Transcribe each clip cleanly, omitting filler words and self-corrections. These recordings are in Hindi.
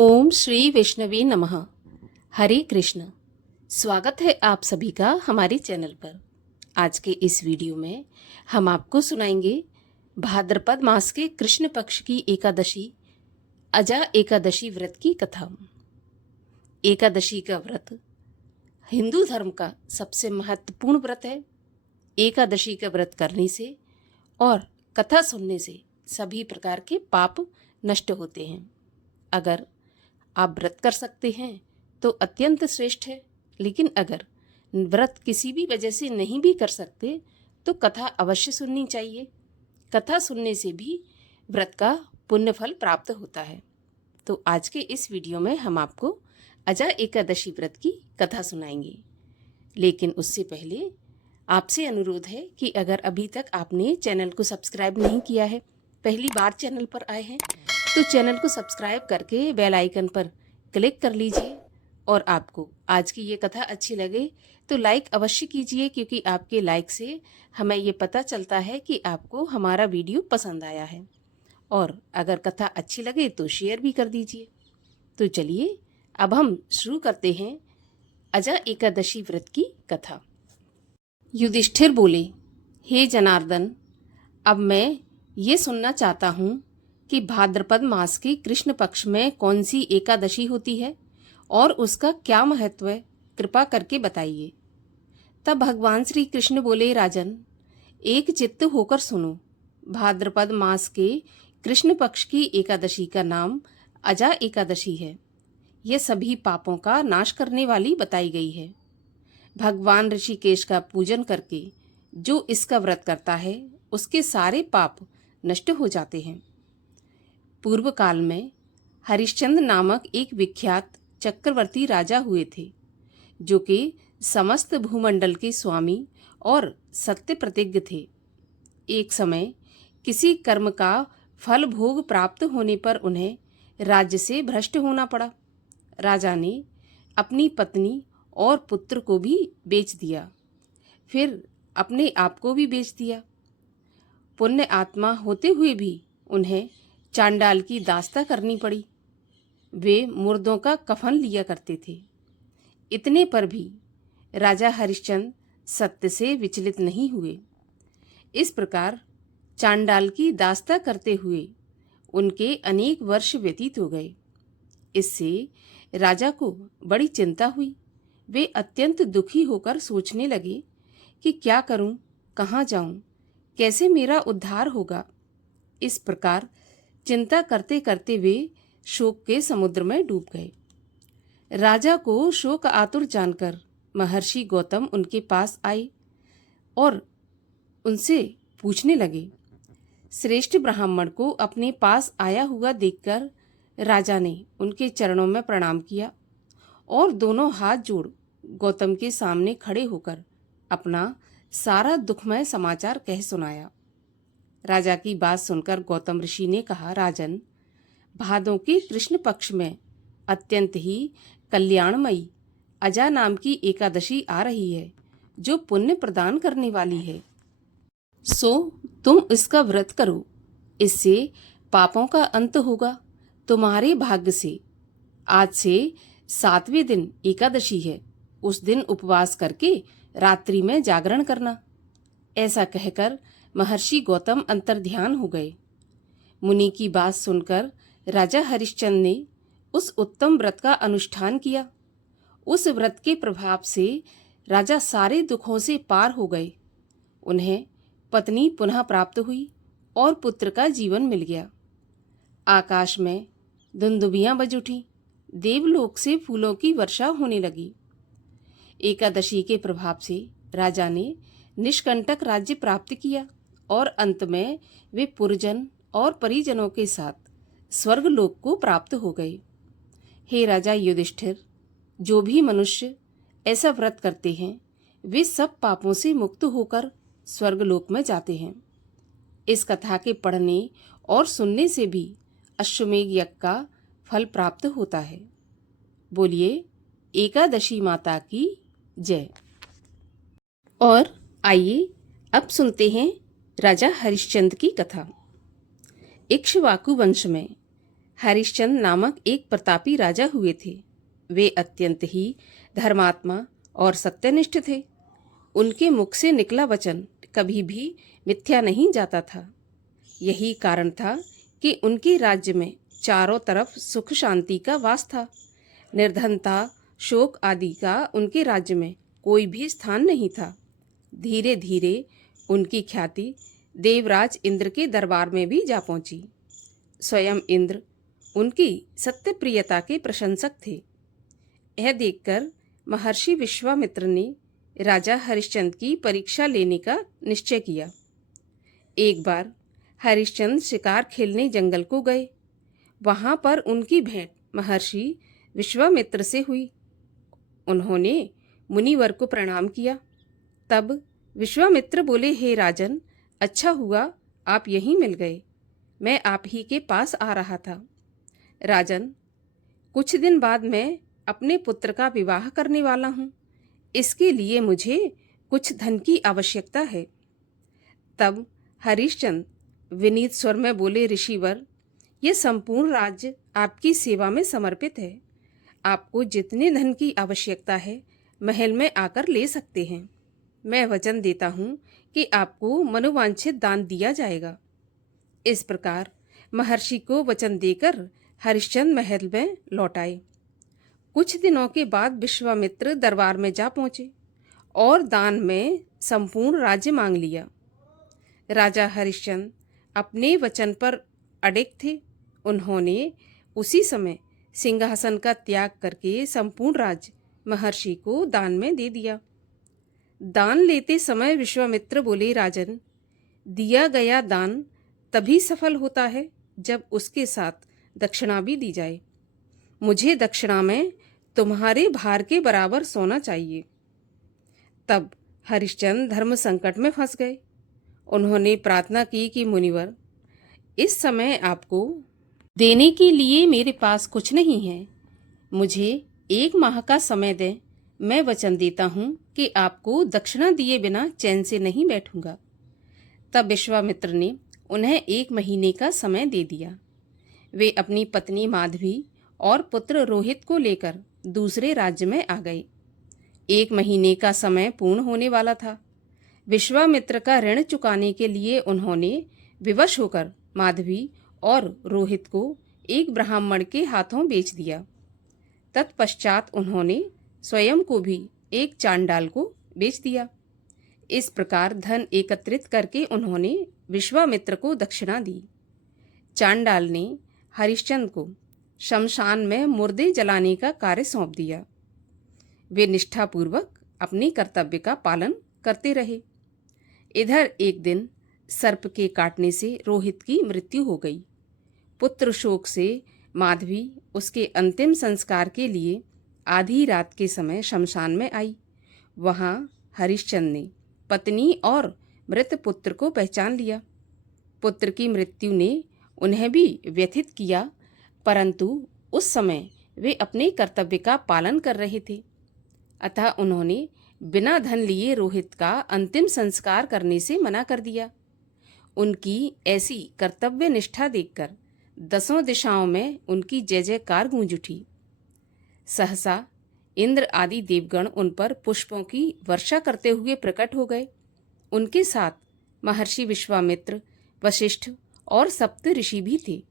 ओम श्री विष्णवे नमः। हरे कृष्ण। स्वागत है आप सभी का हमारे चैनल पर। आज के इस वीडियो में हम आपको सुनाएंगे भाद्रपद मास के कृष्ण पक्ष की एकादशी अजा एकादशी व्रत की कथा। एकादशी का व्रत हिंदू धर्म का सबसे महत्वपूर्ण व्रत है। एकादशी का व्रत करने से और कथा सुनने से सभी प्रकार के पाप नष्ट होते हैं। अगर आप व्रत कर सकते हैं तो अत्यंत श्रेष्ठ है, लेकिन अगर व्रत किसी भी वजह से नहीं भी कर सकते तो कथा अवश्य सुननी चाहिए। कथा सुनने से भी व्रत का पुण्य फल प्राप्त होता है। तो आज के इस वीडियो में हम आपको अजा एकादशी व्रत की कथा सुनाएंगे, लेकिन उससे पहले आपसे अनुरोध है कि अगर अभी तक आपने चैनल को सब्सक्राइब नहीं किया है, पहली बार चैनल पर आए हैं, तो चैनल को सब्सक्राइब करके बेल आइकन पर क्लिक कर लीजिए। और आपको आज की ये कथा अच्छी लगे तो लाइक अवश्य कीजिए, क्योंकि आपके लाइक से हमें ये पता चलता है कि आपको हमारा वीडियो पसंद आया है। और अगर कथा अच्छी लगे तो शेयर भी कर दीजिए। तो चलिए अब हम शुरू करते हैं अजा एकादशी व्रत की कथा। युधिष्ठिर बोले, हे जनार्दन, अब मैं ये सुनना चाहता हूँ कि भाद्रपद मास के कृष्ण पक्ष में कौन सी एकादशी होती है और उसका क्या महत्व है, कृपा करके बताइए। तब भगवान श्री कृष्ण बोले, राजन, एक चित्त होकर सुनो। भाद्रपद मास के कृष्ण पक्ष की एकादशी का नाम अजा एकादशी है। यह सभी पापों का नाश करने वाली बताई गई है। भगवान ऋषिकेश का पूजन करके जो इसका व्रत करता है उसके सारे पाप नष्ट हो जाते हैं। पूर्व काल में हरिश्चंद्र नामक एक विख्यात चक्रवर्ती राजा हुए थे, जो कि समस्त भूमंडल के स्वामी और सत्य प्रतिज्ञ थे। एक समय किसी कर्म का फल भोग प्राप्त होने पर उन्हें राज्य से भ्रष्ट होना पड़ा। राजा ने अपनी पत्नी और पुत्र को भी बेच दिया, फिर अपने आप को भी बेच दिया। पुण्य आत्मा होते हुए भी उन्हें चांडाल की दास्ता करनी पड़ी। वे मुर्दों का कफन लिया करते थे। इतने पर भी राजा हरिश्चंद्र सत्य से विचलित नहीं हुए। इस प्रकार चांडाल की दास्ता करते हुए उनके अनेक वर्ष व्यतीत हो गए। इससे राजा को बड़ी चिंता हुई। वे अत्यंत दुखी होकर सोचने लगे कि क्या करूं, कहाँ जाऊं, कैसे मेरा उद्धार होगा। इस प्रकार चिंता करते करते वे शोक के समुद्र में डूब गए। राजा को शोक आतुर जानकर महर्षि गौतम उनके पास आए और उनसे पूछने लगे। श्रेष्ठ ब्राह्मण को अपने पास आया हुआ देखकर राजा ने उनके चरणों में प्रणाम किया और दोनों हाथ जोड़ गौतम के सामने खड़े होकर अपना सारा दुखमय समाचार कह सुनाया। राजा की बात सुनकर गौतम ऋषि ने कहा, राजन, भादों के कृष्ण पक्ष में अत्यंत ही कल्याणमयी अजा नाम की एकादशी आ रही है, जो पुण्य प्रदान करने वाली है। सो तुम इसका व्रत करो, इससे पापों का अंत होगा। तुम्हारे भाग्य से आज से 7वें दिन एकादशी है। उस दिन उपवास करके रात्रि में जागरण करना। ऐसा कहकर महर्षि गौतम अंतर्ध्यान हो गए। मुनि की बात सुनकर राजा हरिश्चंद्र ने उस उत्तम व्रत का अनुष्ठान किया। उस व्रत के प्रभाव से राजा सारे दुखों से पार हो गए। उन्हें पत्नी पुनः प्राप्त हुई और पुत्र का जीवन मिल गया। आकाश में दुंदुभियां बज उठी। देवलोक से फूलों की वर्षा होने लगी। एकादशी के प्रभाव से राजा ने निष्कंटक राज्य प्राप्त किया और अंत में वे पुरजन और परिजनों के साथ स्वर्गलोक को प्राप्त हो गए। हे राजा युधिष्ठिर, जो भी मनुष्य ऐसा व्रत करते हैं वे सब पापों से मुक्त होकर स्वर्गलोक में जाते हैं। इस कथा के पढ़ने और सुनने से भी अश्वमेध यज्ञ का फल प्राप्त होता है। बोलिए एकादशी माता की जय। और आइए अब सुनते हैं राजा हरिश्चंद्र की कथा। इक्ष्वाकु वंश में हरिश्चंद्र नामक एक प्रतापी राजा हुए थे। वे अत्यंत ही धर्मात्मा और सत्यनिष्ठ थे। उनके मुख से निकला वचन कभी भी मिथ्या नहीं जाता था। यही कारण था कि उनके राज्य में चारों तरफ सुख शांति का वास था। निर्धनता, शोक आदि का उनके राज्य में कोई भी स्थान नहीं था। धीरे धीरे उनकी ख्याति देवराज इंद्र के दरबार में भी जा पहुंची। स्वयं इंद्र उनकी सत्य प्रियता के प्रशंसक थे। यह देखकर महर्षि विश्वामित्र ने राजा हरिश्चंद्र की परीक्षा लेने का निश्चय किया। एक बार हरिश्चंद्र शिकार खेलने जंगल को गए। वहां पर उनकी भेंट महर्षि विश्वामित्र से हुई। उन्होंने मुनिवर को प्रणाम किया। तब विश्वामित्र बोले, हे राजन, अच्छा हुआ आप यहीं मिल गए। मैं आप ही के पास आ रहा था। राजन, कुछ दिन बाद मैं अपने पुत्र का विवाह करने वाला हूँ। इसके लिए मुझे कुछ धन की आवश्यकता है। तब हरिश्चंद्र विनीत स्वर में बोले, ऋषिवर, यह संपूर्ण राज्य आपकी सेवा में समर्पित है। आपको जितने धन की आवश्यकता है महल में आकर ले सकते हैं। मैं वचन देता हूँ कि आपको मनोवांछित दान दिया जाएगा। इस प्रकार महर्षि को वचन देकर हरिश्चंद्र महल में लौट आए। कुछ दिनों के बाद विश्वामित्र दरबार में जा पहुंचे और दान में संपूर्ण राज्य मांग लिया। राजा हरिश्चंद्र अपने वचन पर अडिग थे। उन्होंने उसी समय सिंहासन का त्याग करके संपूर्ण राज्य महर्षि को दान में दे दिया। दान लेते समय विश्वामित्र बोले, राजन, दिया गया दान तभी सफल होता है जब उसके साथ दक्षिणा भी दी जाए। मुझे दक्षिणा में तुम्हारे भार के बराबर सोना चाहिए। तब हरिश्चंद्र धर्म संकट में फंस गए। उन्होंने प्रार्थना की कि मुनिवर, इस समय आपको देने के लिए मेरे पास कुछ नहीं है। मुझे 1 माह का समय दें। मैं वचन देता हूँ कि आपको दक्षिणा दिए बिना चैन से नहीं बैठूंगा। तब विश्वामित्र ने उन्हें 1 महीने का समय दे दिया। वे अपनी पत्नी माधवी और पुत्र रोहित को लेकर दूसरे राज्य में आ गए। 1 महीने का समय पूर्ण होने वाला था। विश्वामित्र का ऋण चुकाने के लिए उन्होंने विवश होकर माधवी और रोहित को एक ब्राह्मण के हाथों बेच दिया। तत्पश्चात उन्होंने स्वयं को भी एक चांडाल को बेच दिया। इस प्रकार धन एकत्रित करके उन्होंने विश्वामित्र को दक्षिणा दी। चांडाल ने हरिश्चंद्र को शमशान में मुर्दे जलाने का कार्य सौंप दिया। वे निष्ठापूर्वक अपने कर्तव्य का पालन करते रहे। इधर एक दिन सर्प के काटने से रोहित की मृत्यु हो गई। पुत्र शोक से माधवी उसके अंतिम संस्कार के लिए आधी रात के समय शमशान में आई। वहां हरिश्चंद्र ने पत्नी और मृत पुत्र को पहचान लिया। पुत्र की मृत्यु ने उन्हें भी व्यथित किया, परंतु उस समय वे अपने कर्तव्य का पालन कर रहे थे। अतः उन्होंने बिना धन लिए रोहित का अंतिम संस्कार करने से मना कर दिया। उनकी ऐसी कर्तव्य निष्ठा देखकर 10 दिशाओं में उनकी जय जयकार गूंज उठी। सहसा इंद्र आदि देवगण उन पर पुष्पों की वर्षा करते हुए प्रकट हो गए। उनके साथ महर्षि विश्वामित्र, वशिष्ठ और सप्त ऋषि भी थे।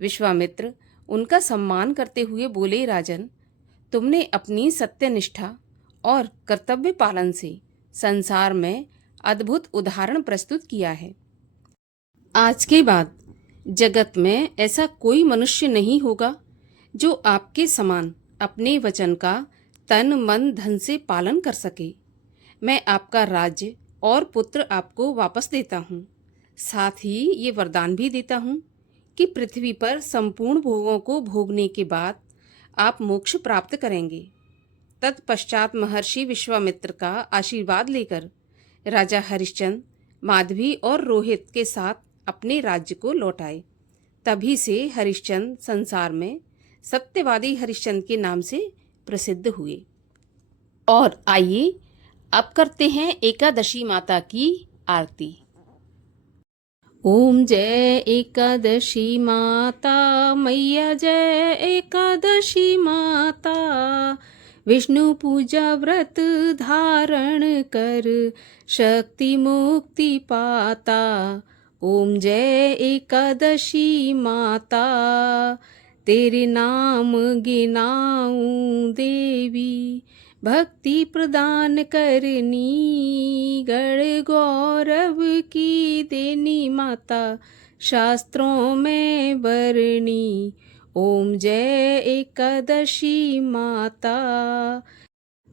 विश्वामित्र उनका सम्मान करते हुए बोले, राजन, तुमने अपनी सत्यनिष्ठा और कर्तव्य पालन से संसार में अद्भुत उदाहरण प्रस्तुत किया है। आज के बाद जगत में ऐसा कोई मनुष्य नहीं होगा जो आपके समान अपने वचन का तन मन धन से पालन कर सके। मैं आपका राज्य और पुत्र आपको वापस देता हूँ। साथ ही ये वरदान भी देता हूँ कि पृथ्वी पर संपूर्ण भोगों को भोगने के बाद आप मोक्ष प्राप्त करेंगे। तत्पश्चात महर्षि विश्वामित्र का आशीर्वाद लेकर राजा हरिश्चंद्र माधवी और रोहित के साथ अपने राज्य को लौट आए। तभी से हरिश्चंद्र संसार में सत्यवादी हरिश्चंद्र के नाम से प्रसिद्ध हुए। और आइए अब करते हैं एकादशी माता की आरती। ओम जय एकादशी माता मैया, जय एकादशी माता। विष्णु पूजा व्रत धारण कर, शक्ति मुक्ति पाता। ओम जय एकादशी माता, तेरे नाम गिनाऊं देवी, भक्ति प्रदान करनी, गण गौरव की देनी माता, शास्त्रों में बरनी। ओम जय एकादशी माता।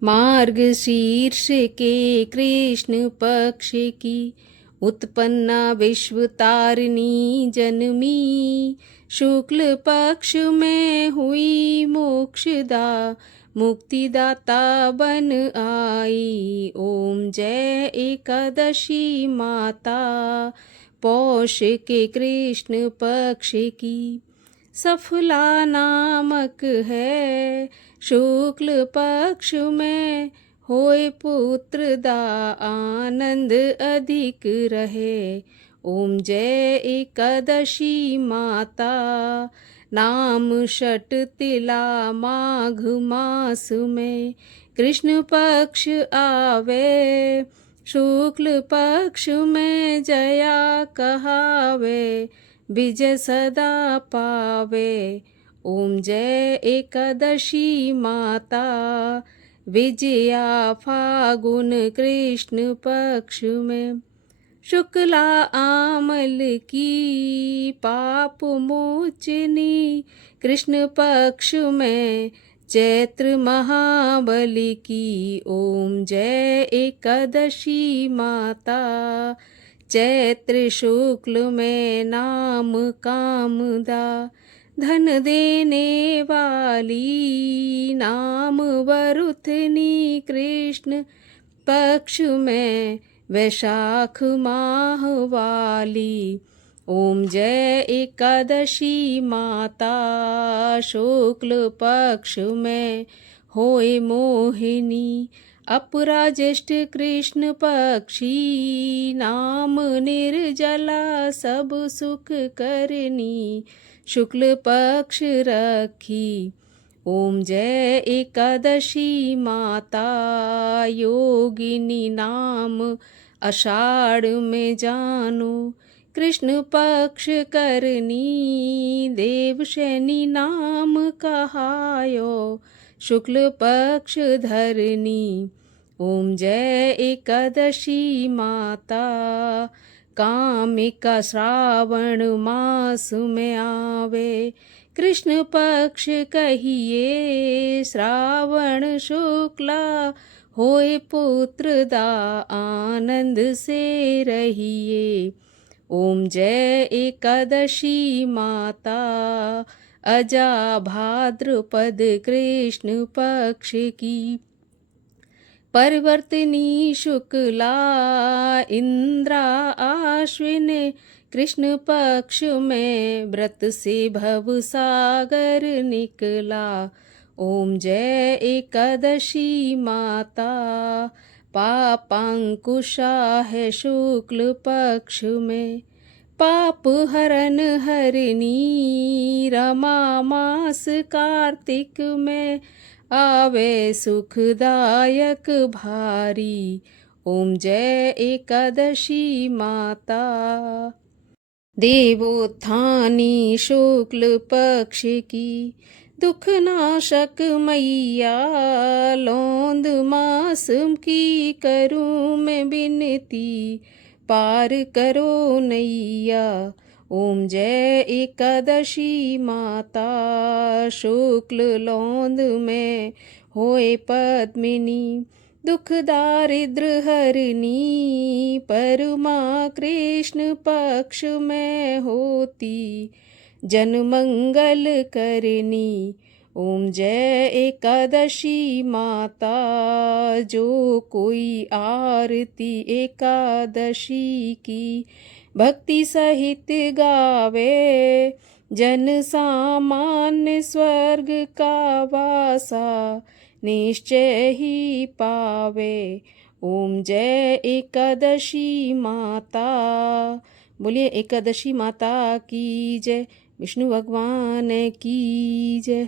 मार्ग शीर्ष के कृष्ण पक्ष की उत्पन्ना विश्व तारिणी जन्मी, शुक्ल पक्ष में हुई मोक्षदा, मुक्तिदाता बन आई। ओम जय एकादशी माता, पौष के कृष्ण पक्ष की सफला नामक है, शुक्ल पक्ष में होए पुत्र दा, आनंद अधिक रहे। ओम जय एकादशी माता, नाम षट तिला माघ मास में कृष्ण पक्ष आवे, शुक्ल पक्ष में जया कहावे, विजय सदा पावे। ओम जय एकादशी माता, विजया फागुन कृष्ण पक्ष में, शुक्ला आमल की पाप मोचनी, कृष्ण पक्ष में चैत्र महाबली की। ओम जय एकादशी माता, चैत्र शुक्ल में नाम कामदा, धन देने वाली, नाम वरुथनी कृष्ण पक्ष में, वैशाख माह वाली। ओम जय एकादशी माता, शुक्ल पक्ष में होए मोहिनी, अपरा ज्येष्ठ कृष्ण पक्षी, नाम निर्जला सब सुख करनी, शुक्ल पक्ष रखी। ओम जय एकादशी माता, योगिनी नाम आषाढ़ में जानो, कृष्ण पक्ष करनी, देवशैनी नाम कहायो, शुक्ल पक्ष धरनी। ओम जय एकादशी माता, कामिका श्रावण मास में आवे, कृष्ण पक्ष कहिए, श्रावण शुक्ला होए पुत्र दा, आनंद से रहिए। ओम जय एकादशी माता, अजा भाद्रपद कृष्ण पक्ष की, परिवर्तनी शुक्ला, इंद्रा आश्विन कृष्ण पक्ष में, व्रत से भव सागर निकला। ओम जय एकादशी माता, पापांकुशा है शुक्ल पक्ष में, पाप हरन हरनी, रमा मास कार्तिक में, आवे सुखदायक भारी। ओम जय एकादशी माता, देवोत्थानी शुक्ल पक्ष की, दुख नाशक मैया, लौंद मास की करूँ मैं विनती, पार करो नैया। ओम जय एकादशी माता, शुक्ल लौंद में होए पद्मिनी, दुख दारिद्र हरनी, परमा कृष्ण पक्ष में होती, जन मंगल करनी। ओम जय एकादशी माता, जो कोई आरती एकादशी की, भक्ति सहित गावे, जन सामान्य स्वर्ग का वासा, निश्चय ही पावे। ओम जय एकादशी माता, बोलिए एकादशी माता की जय, विष्णु भगवान की जय।